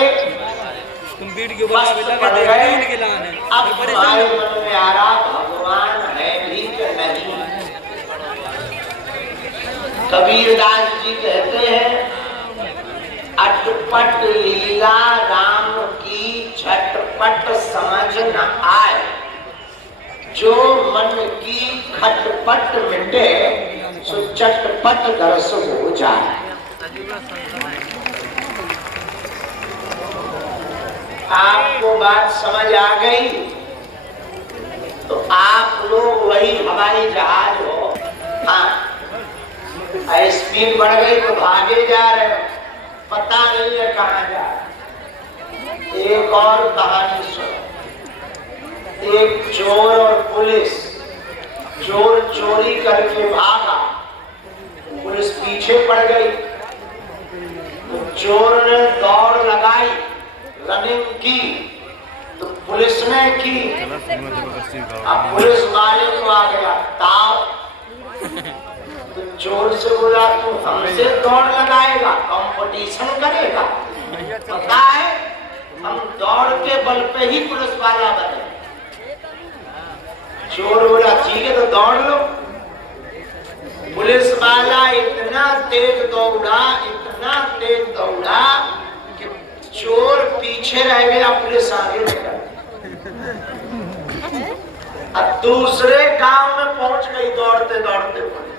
के वीडियो बस पड़ गए। अब हमारे परेशान मन में आ रहा भगवान है भी कि नहीं। कबीरदास जी कहते हैं अटपट लीला राम की झटपट समझ न आए, जो मन की खटपट मिटे सो चटपट दरस हो जाए। आपको बात समझ आ गई तो आप लोग वही हवाई जहाज हो। हाँ, स्पीड बढ़ गई तो भागे जा रहे हो, पता नहीं है कहाँ जा रहे। एक और कहानी सुनो। एक चोर और पुलिस, चोर चोरी करके भागा, पुलिस पीछे पड़ गई तो चोर ने दौड़ लगाई, रनिंग की तो पुलिस ने की। अब पुलिस वाले को आ गया ताव, तो चोर से बोला तू हमसे दौड़ लगाएगा, कंपटीशन करेगा, पता है हम दौड़ के बल पे ही पुलिस वाला बने। चोर बोला ठीक है तो दौड़ लो। पुलिस वाला इतना तेज दौड़ा, इतना तेज दौड़ा कि चोर पीछे रह गया, पुलिस आगे निकल। अब दूसरे गांव में पहुंच गई दौड़ते दौड़ते पुलिस।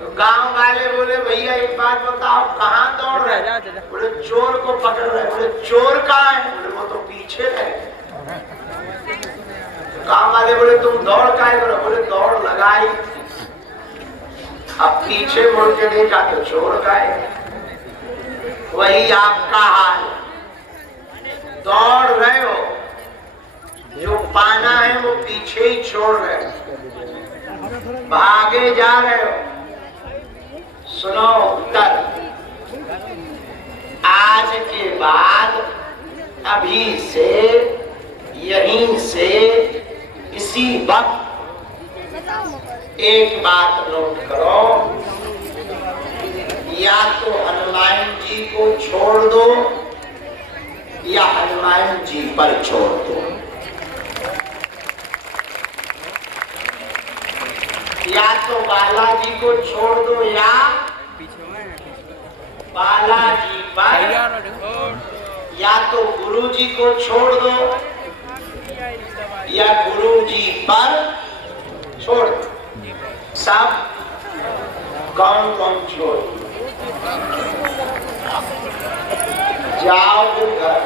तो गांव वाले बोले भैया एक बात बताओ कहाँ दौड़ रहे? बोले चोर को पकड़ रहे। बोले चोर कहाँ है? बोले वो तो पीछे रह गए। गांव वाले बोले तुम दौड़ काहे करो? बोले दौड़ लगाई, अब पीछे मुड़ के देखा तो चोर का है। वही आपका हाल, दौड़ रहे हो, जो पाना है वो पीछे ही छोड़ रहे हो, भागे जा रहे हो। सुनो उत्तर, आज के बाद अभी से यहीं से इसी वक्त एक बात नोट करो, या तो हनुमान जी को छोड़ दो या हनुमान जी पर छोड़ दो। या तो बालाजी को छोड़ दो या बालाजी पर, या तो गुरु जी को छोड़ दो या गुरु जी पर छोड़ दो। सब कौन कौन छोड़? जाओ घर।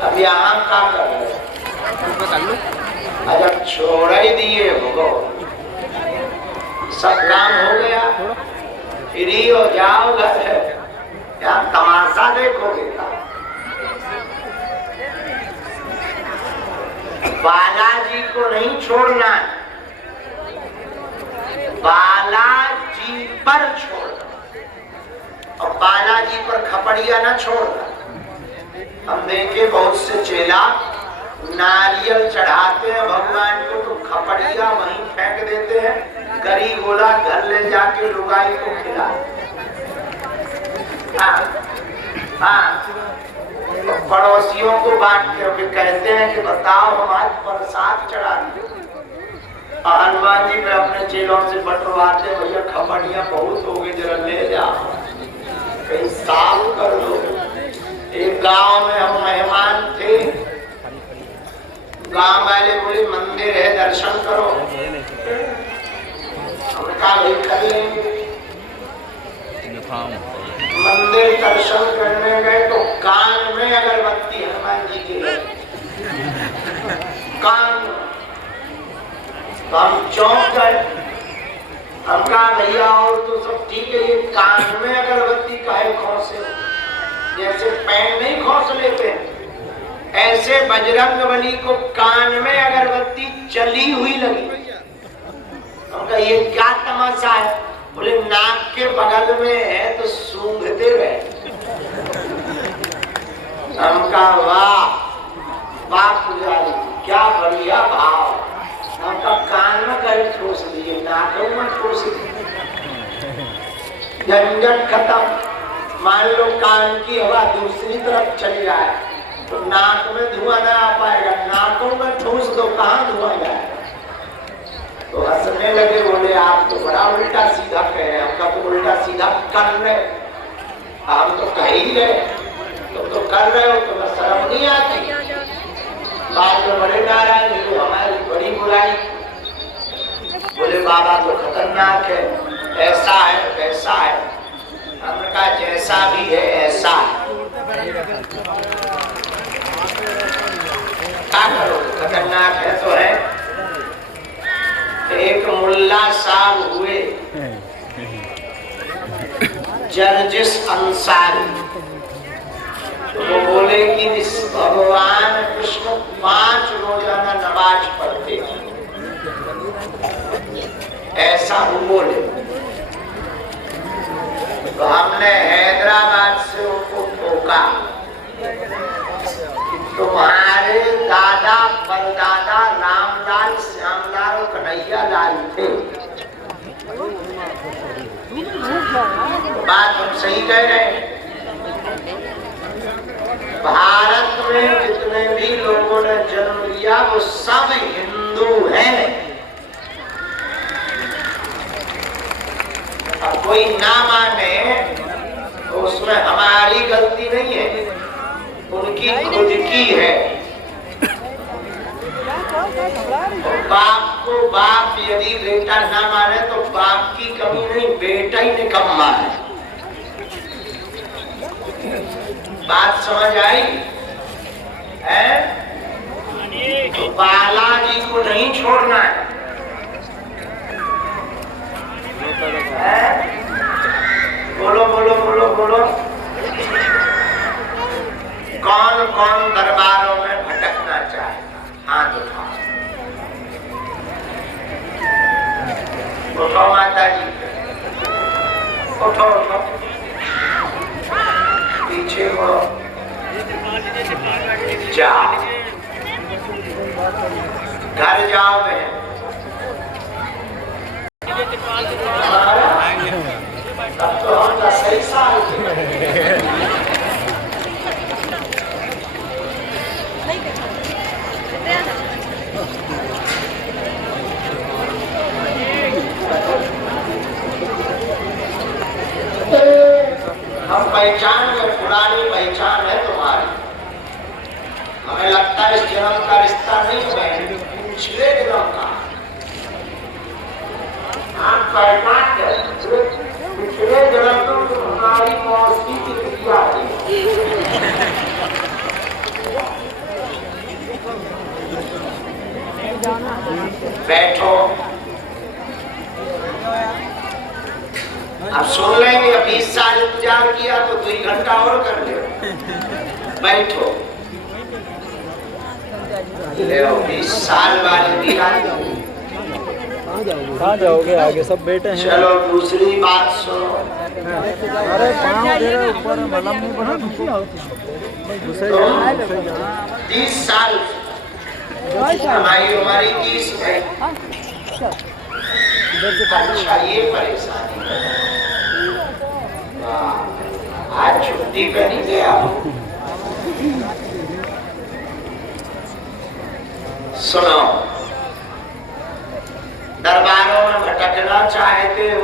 अब यहाँ क्या कर रहे? अगर छोड़ ही दिए हो, सब काम हो गया, फ्री हो जाओ घर। या तमाशा देखोगे? बालाजी को नहीं छोड़ना, बालाजी पर छोड़ना, और बालाजी पर खपड़िया ना छोड़ना। हम देखे बहुत से चेला नारियल चढ़ाते हैं भगवान को तो खपड़िया वहीं फेंक देते हैं, गरी गोला घर ले जाके लुगाई को खिला। हाँ, पड़ोसियों को बांटते हुए कहते हैं कि बताओ हम आज प्रसाद चढ़ा दिए। हनुमान जी में अपने चेलों से बंटवाते, भैया खपड़ियाँ बहुत हो गई, जरा ले जाओ कहीं साफ कर दो। एक गांव में हम मेहमान थे, गांव वाले बोले मंदिर है दर्शन करो। हमने कहा भाई कर लेंगे। मंदिर दर्शन करने गए तो कान में अगरबत्ती हनुमान जी के कान। तो हम चौंक गए। हम कहा भैया और तो सब ठीक है, ये कान में अगरबत्ती काहे खोसे? जैसे पैन नहीं खोस लेते ऐसे बजरंग बली को कान में अगरबत्ती चली हुई लगी। हम कहा ये क्या तमाशा है? बोले नाक के बगल में है तो सूंघते रहे। हम कहा वाह वाह पुजारी, क्या बढ़िया भाव। हम कहा कान में कहीं ठोस दिए, नाक में ठोस दिए, झंझट खत्म। मान लो कान विमान की हवा दूसरी तरफ चली जाए तो नाक में धुआं ना आ पाएगा, नाकों में ठूस दो कहाँ धुआं जाए। तो हंसने लगे, बोले आप तो बड़ा उल्टा सीधा कह रहे हैं, हमका तो उल्टा सीधा कर रहे, हम तो कह ही रहे, तुम तो कर रहे हो, तुम्हें शर्म नहीं आती। बाद में बड़े नारायण जी को हमारी बड़ी बुराई, बोले बाबा तो खतरनाक है, ऐसा है वैसा है। हमने कहा जैसा भी है ऐसा है, क्या करो, खतरनाक है तो है। एक मुल्ला साहब हुए जर्जिस अंसारी, तो वो बोले कि इस भगवान कृष्ण 5 रोजाना नमाज पढ़ते हैं, ऐसा वो बोले। तो हमने हैदराबाद से उनको ठोका, तुम्हारे दादा परदादा रामलाल श्यामलाल और कन्हैया लाल थे, बात हम सही कह रहे हैं। भारत में जितने भी लोगों ने जन्म लिया वो सब हिंदू हैं। अब कोई ना माने तो उसमें हमारी गलती नहीं है, उनकी खुद की है। बाप को बाप यदि बेटा ना माने तो बाप की कमी नहीं, बेटा ही निकम्मा है। बात समझ आई है? तो बालाजी को नहीं छोड़ना है। बोलो बोलो बोलो बोलो, कौन कौन दरबारों में भटकना चाहे, हाथ उठाओ। उठो माता जी, उठो उठो, पीछे मुड़ो, जाओ घर जाओ बहन। तब तो हम 10 साल के हम पहचान में पुरानी पहचान है तुम्हारी, हमें लगता है इस जन्म का रिश्ता नहीं है, पिछले जन्म का। हम पहचान पिछले जन्म तो हमारी मौसी की क्रिया थी। बैठो, अब सुन लेंगे। 20 साल इंतजार किया तो 2 घंटा और कर ले। बैठो, ले 20 साल वाली भी कहाँ जाओगे, आगे सब बैठे हैं। चलो दूसरी बात सुनो। अरे पाँव दे रहे ऊपर, मलम नहीं बना। 30 साल हमारी उम्र 30 है। अच्छा ये परेशानी है, आज छुट्टी पे नहीं गया। सुनो, दरबारों में भटकना चाहते हो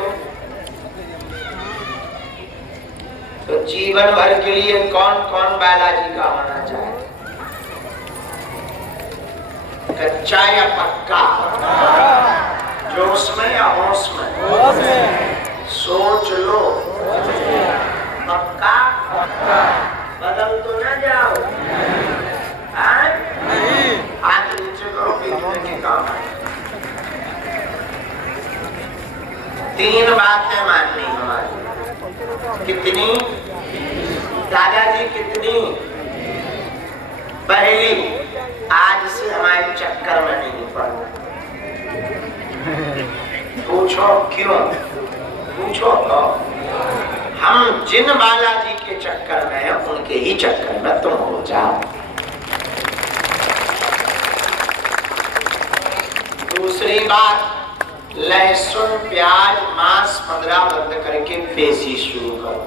तो जीवन भर के लिए कौन कौन बालाजी का होना चाहे, कच्चा या पक्का, जोश में या होश में? सोच लो, पक्का बदल तो ना जाओ। हाथ नीचे करो, पीछे के काम है। 3 बातें माननी हमारी। कितनी दादाजी, कितनी? पहली, आज से हमारे चक्कर में नहीं पड़ना। पूछो क्यों? पूछो तो। हम जिन बालाजी के चक्कर में हैं उनके ही चक्कर में तुम हो जाओ। दूसरी बात, लहसुन प्याज मांस 15 बंद करके पेशी शुरू करो।